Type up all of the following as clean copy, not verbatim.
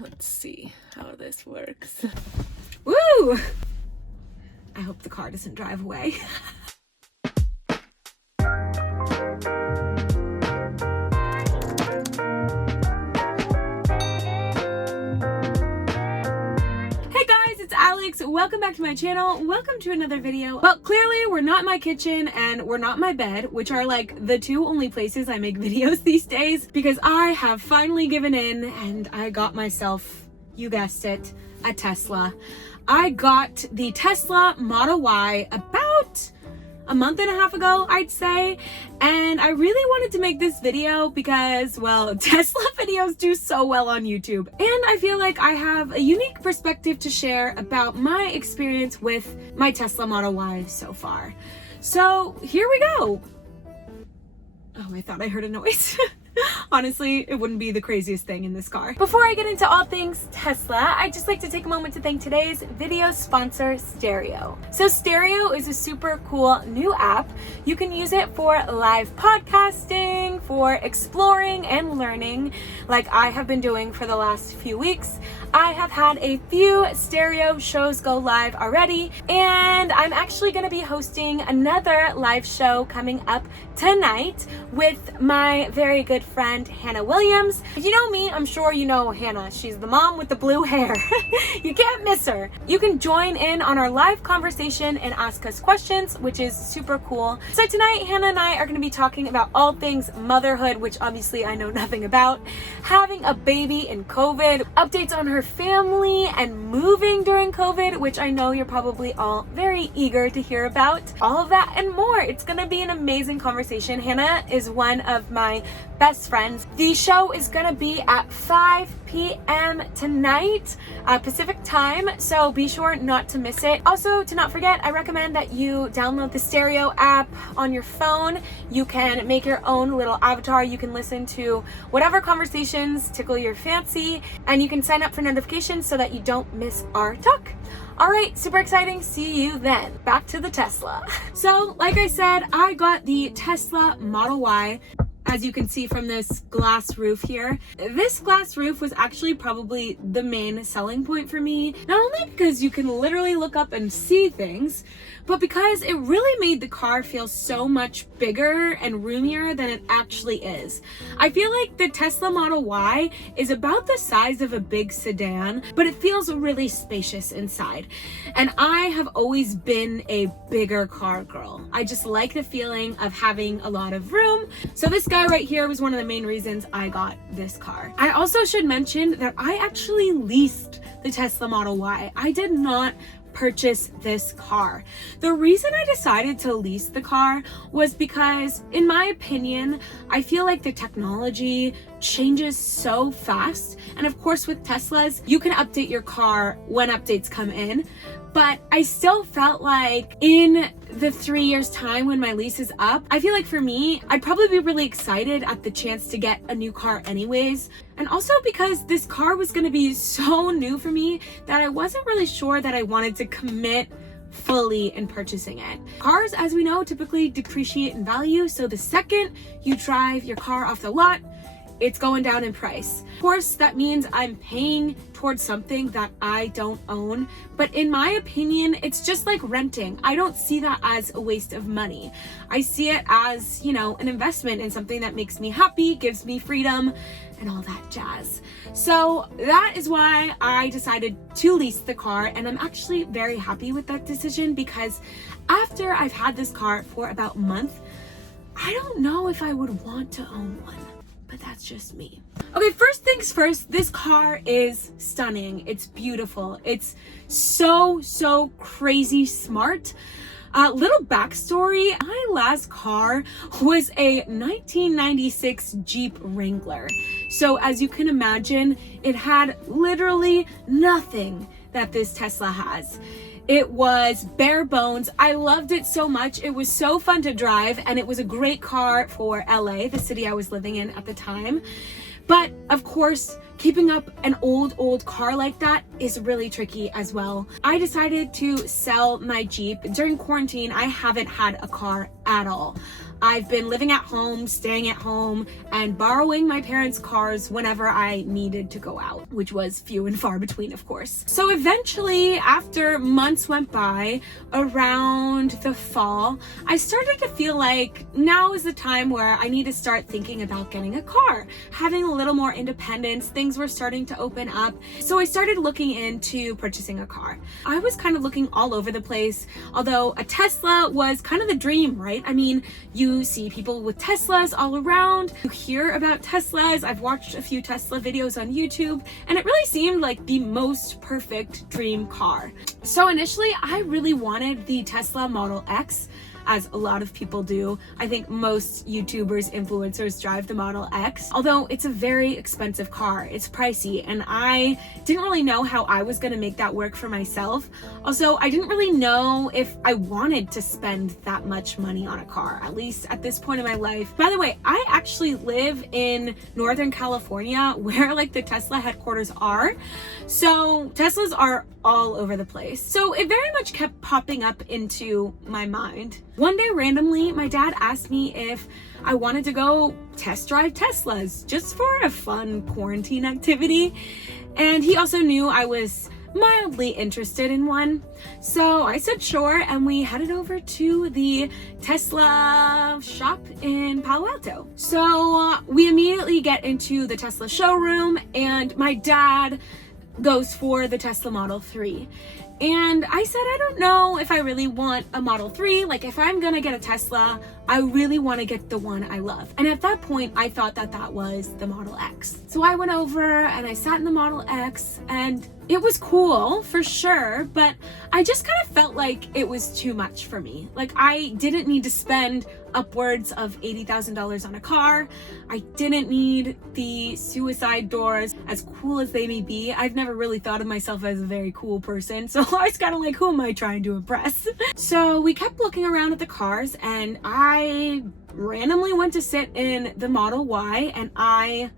Let's see how this works. Woo! I hope the car doesn't drive away. Alix, welcome back to my channel. Welcome to another video. Well, clearly we're not in my kitchen and we're not in my bed, which are like the two only places I make videos these days, because I have finally given in and I got myself, you guessed it, a Tesla. I got the Tesla Model Y about a month and a half ago, I'd say, and I really wanted to make this video because, well, Tesla videos do so well on YouTube, and I feel like I have a unique perspective to share about my experience with my Tesla Model Y so far. So here we go. Oh, I thought I heard a noise. Honestly, it wouldn't be the craziest thing in this car. Before I get into all things Tesla, I'd just like to take a moment to thank today's video sponsor, Stereo. So Stereo is a super cool new app. You can use it for live podcasting, for exploring and learning, like I have been doing for the last few weeks. I have had a few Stereo shows go live already, and I'm actually going to be hosting another live show coming up tonight with my very good friend Hannah Williams. If you know me, I'm sure you know Hannah. She's the mom with the blue hair. You can't miss her. You can join in on our live conversation and ask us questions, which is super cool. So tonight, Hannah and I are going to be talking about all things motherhood, which obviously I know nothing about, having a baby in COVID, updates on her family, and moving during COVID, which I know you're probably all very eager to hear about. All of that and more. It's going to be an amazing conversation. Hannah is one of my best friends. The show is gonna be at 5 p.m. tonight, Pacific time, so be sure not to miss it. Also, to not forget, I recommend that you download the Stereo app on your phone. You can make your own little avatar. You can listen to whatever conversations tickle your fancy, and you can sign up for notifications so that you don't miss our talk. All right, super exciting. See you then. Back to the Tesla. So, like I said, I got the Tesla Model Y. As you can see from this glass roof here. This glass roof was actually probably the main selling point for me, not only because you can literally look up and see things, but because it really made the car feel so much bigger and roomier than it actually is. I feel like the Tesla Model Y is about the size of a big sedan, but it feels really spacious inside. And I have always been a bigger car girl. I just like the feeling of having a lot of room. So this guy right here was one of the main reasons I got this car. I also should mention that I actually leased the Tesla Model Y. I did not purchase this car. The reason I decided to lease the car was because, in my opinion, I feel like the technology changes so fast. And of course, with Teslas, you can update your car when updates come in. But I still felt like in the 3 years time when my lease is up, I feel like for me, I'd probably be really excited at the chance to get a new car anyways. And also because this car was gonna be so new for me that I wasn't really sure that I wanted to commit fully in purchasing it. Cars, as we know, typically depreciate in value. So the second you drive your car off the lot, it's going down in price. Of course, that means I'm paying towards something that I don't own, but in my opinion, it's just like renting. I don't see that as a waste of money. I see it as, you know, an investment in something that makes me happy, gives me freedom, and all that jazz. So that is why I decided to lease the car, and I'm actually very happy with that decision because after I've had this car for about a month, I don't know if I would want to own one. But that's just me. Okay, first things first, this car is stunning. It's beautiful. It's so crazy smart. Little backstory, my last car was a 1996 Jeep Wrangler. So as you can imagine, it had literally nothing that this Tesla has. It was bare bones. I loved it so much. It was so fun to drive, and it was a great car for LA, the city I was living in at the time. But of course, keeping up an old car like that is really tricky as well. I decided to sell my Jeep. During quarantine, I haven't had a car at all. I've been living at home, staying at home, and borrowing my parents' cars whenever I needed to go out, which was few and far between, of course. So eventually, after months went by, around the fall, I started to feel like now is the time where I need to start thinking about getting a car, having a little more independence. Things were starting to open up. So I started looking into purchasing a car. I was kind of looking all over the place, although a Tesla was kind of the dream, right? I mean, you see people with Teslas all around, you hear about Teslas. I've watched a few Tesla videos on YouTube, and it really seemed like the most perfect dream car. So initially, I really wanted the Tesla Model X, as a lot of people do. I think most YouTubers, influencers drive the Model X, although it's a very expensive car. It's pricey, and I didn't really know how I was gonna make that work for myself. Also, I didn't really know if I wanted to spend that much money on a car, at least at this point in my life. By the way, I actually live in Northern California, where like the Tesla headquarters are. So Teslas are all over the place. So it very much kept popping up into my mind. One day randomly, my dad asked me if I wanted to go test drive Teslas just for a fun quarantine activity. And he also knew I was mildly interested in one. So I said sure, and we headed over to the Tesla shop in Palo Alto. So we immediately get into the Tesla showroom, and my dad goes for the Tesla Model 3. And I said, I don't know if I really want a Model 3. Like, if I'm gonna get a Tesla, I really want to get the one I love. And at that point, I thought that that was the Model X. So I went over and I sat in the Model X, and it was cool for sure, but I just kind of felt like it was too much for me. Like, I didn't need to spend upwards of $80,000 on a car. I didn't need the suicide doors, as cool as they may be. I've never really thought of myself as a very cool person, so I was kind of like, who am I trying to impress? So we kept looking around at the cars, and I randomly went to sit in the Model Y, and I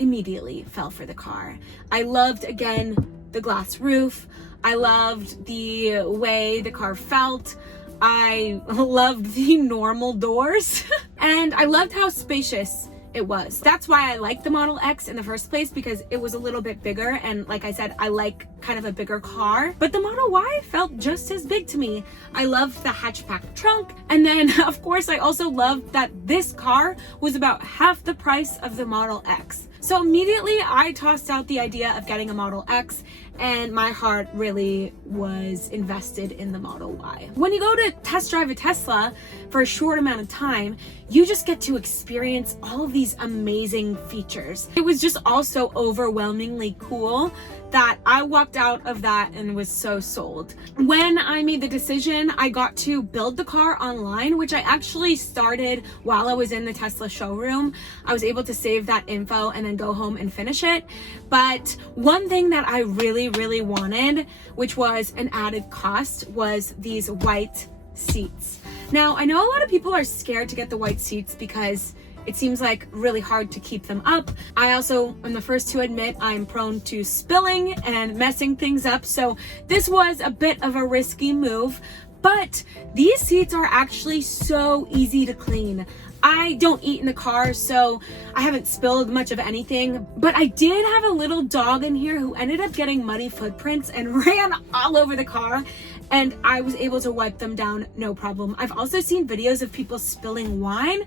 immediately fell for the car. I loved, again, the glass roof. I loved the way the car felt. I loved the normal doors and I loved how spacious it was. That's why I liked the Model X in the first place, because it was a little bit bigger, and like I said, I like kind of a bigger car. But the Model Y felt just as big to me. I loved the hatchback trunk, and then of course I also loved that this car was about half the price of the Model X. So immediately I tossed out the idea of getting a Model X, and my heart really was invested in the Model Y. When you go to test drive a Tesla for a short amount of time, you just get to experience all of these amazing features. It was just all so overwhelmingly cool that I walked out of that and was so sold. When I made the decision, I got to build the car online, which I actually started while I was in the Tesla showroom. I was able to save that info and then go home and finish it. But one thing that I really wanted, which was an added cost, was these white seats. Now, I know a lot of people are scared to get the white seats because it seems like really hard to keep them up. I also am the first to admit I'm prone to spilling and messing things up, so this was a bit of a risky move, but these seats are actually so easy to clean. I don't eat in the car, so I haven't spilled much of anything, but I did have a little dog in here who ended up getting muddy footprints and ran all over the car, and I was able to wipe them down no problem. I've also seen videos of people spilling wine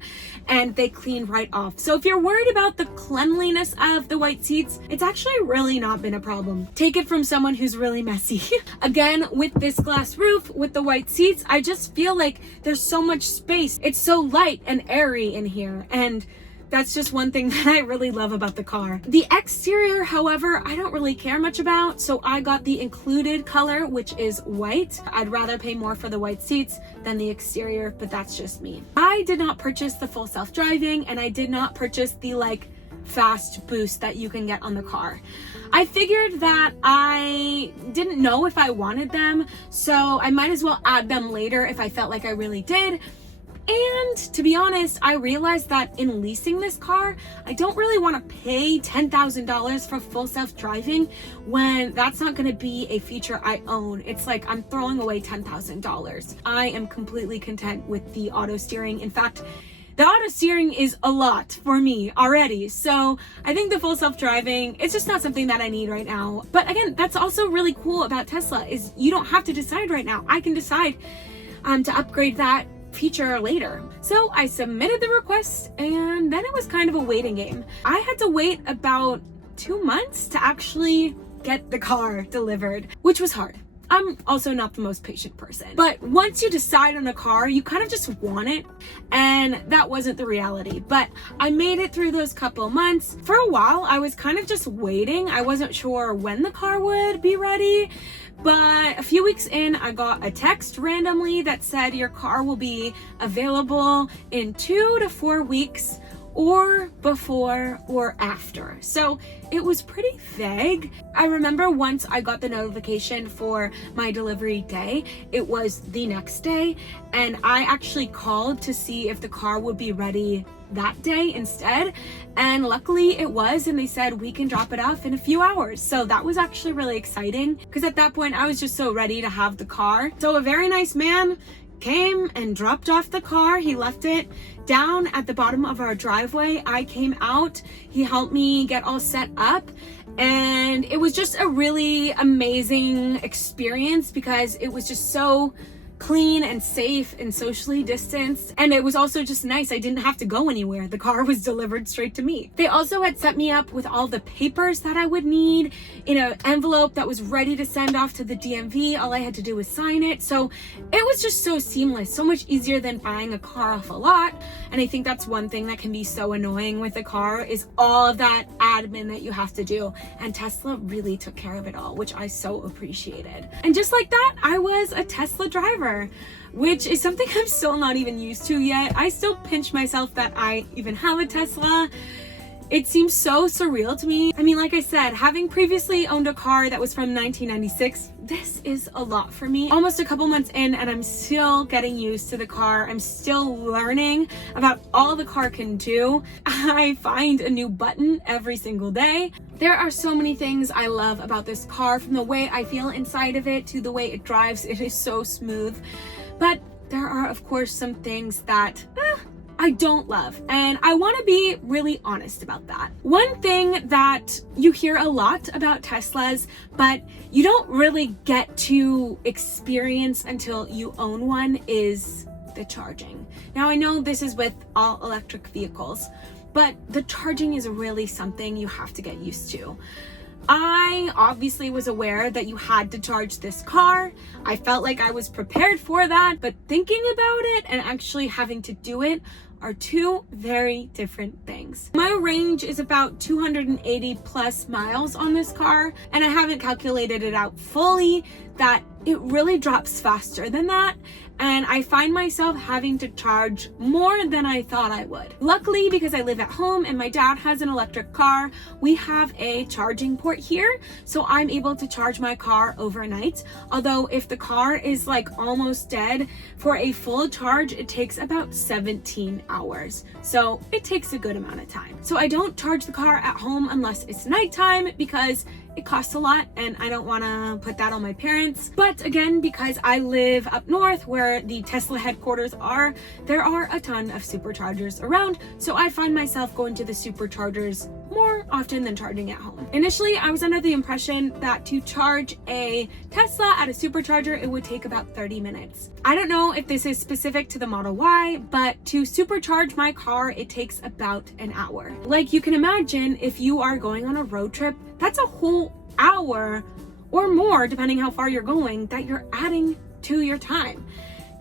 and they clean right off. So if you're worried about the cleanliness of the white seats, it's actually really not been a problem. Take it from someone who's really messy. Again, with this glass roof, with the white seats, I just feel like there's so much space. It's so light and airy in here, and that's just one thing that I really love about the car. The exterior, however, I don't really care much about, so I got the included color, which is white. I'd rather pay more for the white seats than the exterior, but that's just me. I did not purchase the full self-driving, and I did not purchase the fast boost that you can get on the car. I figured that I didn't know if I wanted them, so I might as well add them later if I felt like I really did. And to be honest, I realized that in leasing this car, I don't really want to pay $10,000 for full self-driving when that's not going to be a feature I own. It's like I'm throwing away $10,000. I am completely content with the auto steering. In fact, The auto steering is a lot for me already. So I think the full self-driving, it's just not something that I need right now. But again, that's also really cool about Tesla is you don't have to decide right now. I can decide to upgrade that feature later. So I submitted the request and then it was kind of a waiting game. I had to wait about 2 months to actually get the car delivered, which was hard. I'm also not the most patient person. But once you decide on a car, you kind of just want it. And that wasn't the reality. But I made it through those couple months. For a while, I was kind of just waiting. I wasn't sure when the car would be ready. But a few weeks in, I got a text randomly that said your car will be available in 2 to 4 weeks, or before or after. So it was pretty vague. I remember once I got the notification for my delivery day, it was the next day, and I actually called to see if the car would be ready that day instead, and luckily it was, and they said we can drop it off in a few hours. So that was actually really exciting because at that point I was just so ready to have the car. So a very nice man came and dropped off the car. He left it down at the bottom of our driveway. I came out, he helped me get all set up, and it was just a really amazing experience because it was just so clean and safe and socially distanced, and it was also just nice. I didn't have to go anywhere. The car was delivered straight to me. They also had set me up with all the papers that I would need in an envelope that was ready to send off to the DMV. All I had to do was sign it. So it was just so seamless, so much easier than buying a car off a lot. And I think that's one thing that can be so annoying with a car is all of that admin that you have to do. And Tesla really took care of it all, which I so appreciated. And just like that, I was a Tesla driver, which is something I'm still not even used to yet. I still pinch myself that I even have a Tesla. It seems so surreal to me. I mean, like I said, having previously owned a car that was from 1996, this is a lot for me. Almost a couple months in and I'm still getting used to the car. I'm still learning about all the car can do. I find a new button every single day. There are so many things I love about this car, from the way I feel inside of it to the way it drives. It is so smooth. But there are, of course, some things that I don't love, and I want to be really honest about that. One thing that you hear a lot about Teslas, but you don't really get to experience until you own one, is the charging. Now, I know this is with all electric vehicles, but the charging is really something you have to get used to. I obviously was aware that you had to charge this car. I felt like I was prepared for that, but thinking about it and actually having to do it are two very different things. My range is about 280 plus miles on this car, and I haven't calculated it out fully that it really drops faster than that, and I find myself having to charge more than I thought I would. Luckily, because I live at home and my dad has an electric car, we have a charging port here, so I'm able to charge my car overnight. Although if the car is like almost dead, for a full charge it takes about 17 hours, so it takes a good amount of time. So I don't charge the car at home unless it's nighttime because it costs a lot and I don't want to put that on my parents. But again, because I live up north where the Tesla headquarters are, there are a ton of superchargers around, so I find myself going to the superchargers more often than charging at home. Initially, I was under the impression that to charge a Tesla at a supercharger, it would take about 30 minutes. I don't know if this is specific to the Model Y, but to supercharge my car, it takes about an hour. Like you can imagine, if you are going on a road trip, that's a whole hour or more, depending how far you're going, that you're adding to your time.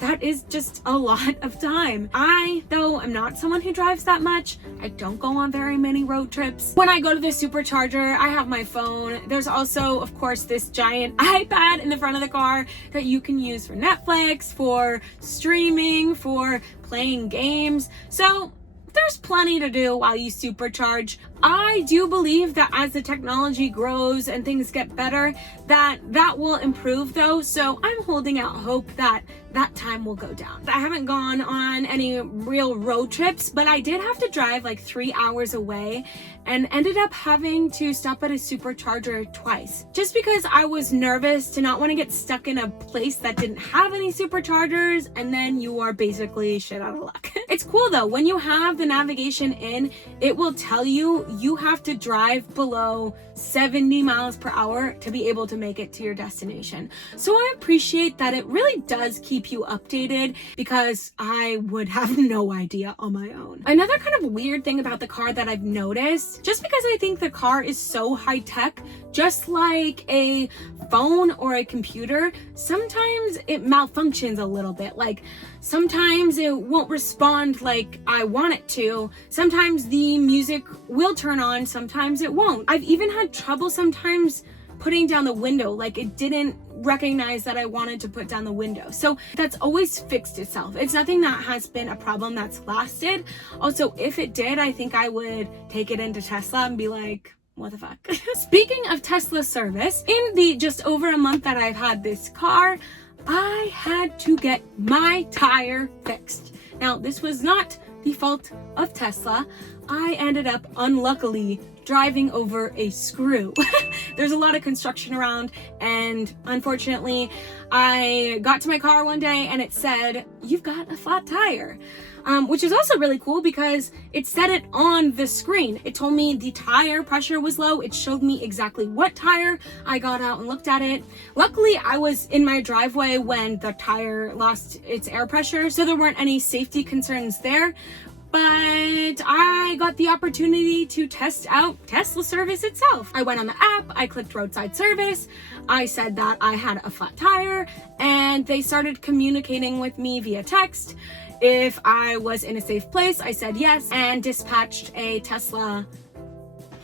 That is just a lot of time. I, though, am not someone who drives that much. I don't go on very many road trips. When I go to the supercharger, I have my phone. There's also, of course, this giant iPad in the front of the car that you can use for Netflix, for streaming, for playing games. So there's plenty to do while you supercharge. I do believe that as the technology grows and things get better, that will improve though. So I'm holding out hope that that time will go down. I haven't gone on any real road trips, but I did have to drive like 3 hours away and ended up having to stop at a supercharger twice, just because I was nervous to not want to get stuck in a place that didn't have any superchargers, and then you are basically shit out of luck. It's cool though, when you have the navigation in, it will tell you you have to drive below 70 miles per hour to be able to make it to your destination. So I appreciate that it really does keep you updated, because I would have no idea on my own. Another kind of weird thing about the car that I've noticed, just because I think the car is so high tech, just like a phone or a computer, sometimes it malfunctions a little bit. Like sometimes it won't respond like I want it to. Sometimes the music will turn on, sometimes it won't. I've even had trouble sometimes putting down the window, like it didn't recognize that I wanted to put down the window. So that's always fixed itself. It's nothing that has been a problem that's lasted. Also, if it did, I think I would take it into Tesla and be like, what the fuck? Speaking of Tesla service, in the just over a month that I've had this car, I had to get my tire fixed. Now, this was not the fault of Tesla. I ended up unluckily driving over a screw. There's a lot of construction around, and unfortunately I got to my car one day and it said, you've got a flat tire. Which is also really cool because it said it on the screen. It told me the tire pressure was low. It showed me exactly what tire. I got out and looked at it. Luckily, I was in my driveway when the tire lost its air pressure, so there weren't any safety concerns there. But I got the opportunity to test out Tesla service itself. I went on the app, I clicked roadside service, I said that I had a flat tire, and they started communicating with me via text. If I was in a safe place, I said yes, and dispatched a Tesla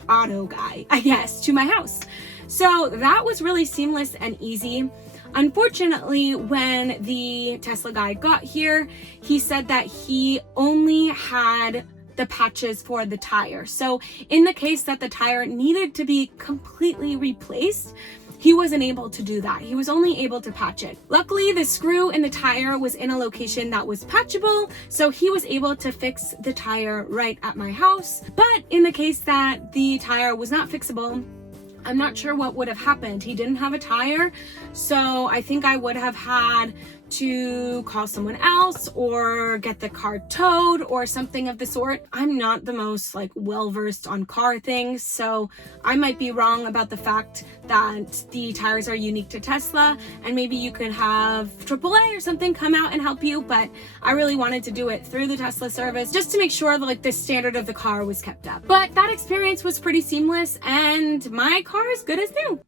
auto guy, I guess, to my house. So that was really seamless and easy. Unfortunately, when the Tesla guy got here, he said that he only had the patches for the tire. So in the case that the tire needed to be completely replaced, he wasn't able to do that. He was only able to patch it. Luckily, the screw in the tire was in a location that was patchable, so he was able to fix the tire right at my house. But in the case that the tire was not fixable, I'm not sure what would have happened. He didn't have a tire, so I think I would have had to call someone else or get the car towed or something of the sort. I'm not the most well-versed on car things, so I might be wrong about the fact that the tires are unique to Tesla, and maybe you could have AAA or something come out and help you, but I really wanted to do it through the Tesla service just to make sure that the standard of the car was kept up. But that experience was pretty seamless, and my car is good as new.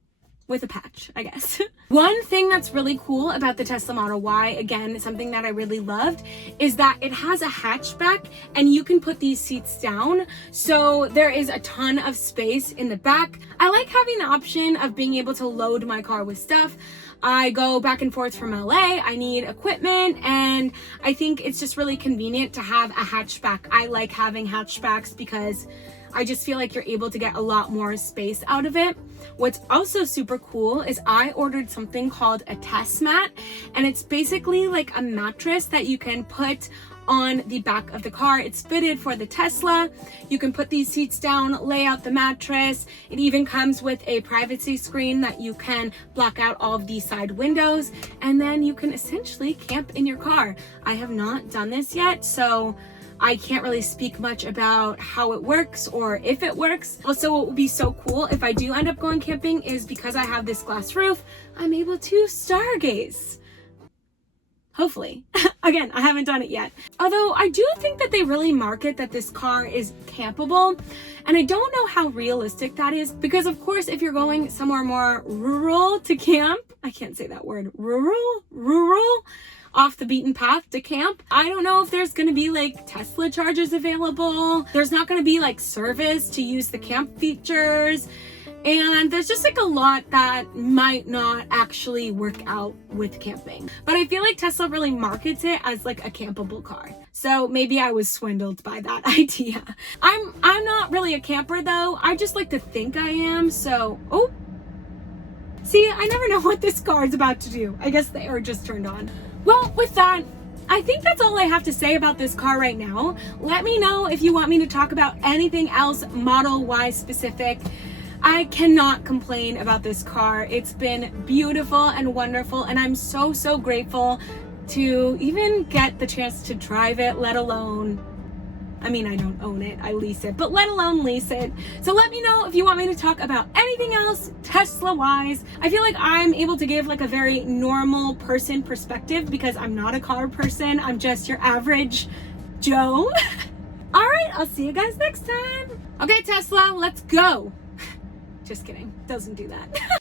With a patch, I guess. One thing that's really cool about the Tesla Model Y, again, something that I really loved, is that it has a hatchback and you can put these seats down. So there is a ton of space in the back. I like having the option of being able to load my car with stuff. I go back and forth from LA, I need equipment, and I think it's just really convenient to have a hatchback. I like having hatchbacks because I just feel like you're able to get a lot more space out of it. What's also super cool is I ordered something called a test mat, and it's basically like a mattress that you can put on the back of the car. It's fitted for the Tesla. You can put these seats down, lay out the mattress. It even comes with a privacy screen that you can block out all of the side windows, and then you can essentially camp in your car. I have not done this yet, so I can't really speak much about how it works or if it works. Also, what will be so cool if I do end up going camping is because I have this glass roof, I'm able to stargaze. Hopefully. Again, I haven't done it yet. Although I do think that they really market that this car is campable, and I don't know how realistic that is, because of course if you're going somewhere more rural to camp, I can't say that word, rural, off the beaten path to camp, I don't know if there's going to be Tesla chargers available. There's not going to be service to use the camp features. And there's just a lot that might not actually work out with camping. But I feel like Tesla really markets it as a campable car. So maybe I was swindled by that idea. I'm not really a camper though. I just like to think I am. So, see, I never know what this car is about to do. I guess the air just turned on. Well, with that, I think that's all I have to say about this car right now. Let me know if you want me to talk about anything else model-wise specific. I cannot complain about this car. It's been beautiful and wonderful, and I'm so, so grateful to even get the chance to drive it, let alone, I mean, I don't own it, I lease it, but let alone lease it. So let me know if you want me to talk about anything else Tesla-wise. I feel like I'm able to give like a very normal person perspective because I'm not a car person. I'm just your average Joe. All right, I'll see you guys next time. Okay, Tesla, let's go. Just kidding, doesn't do that.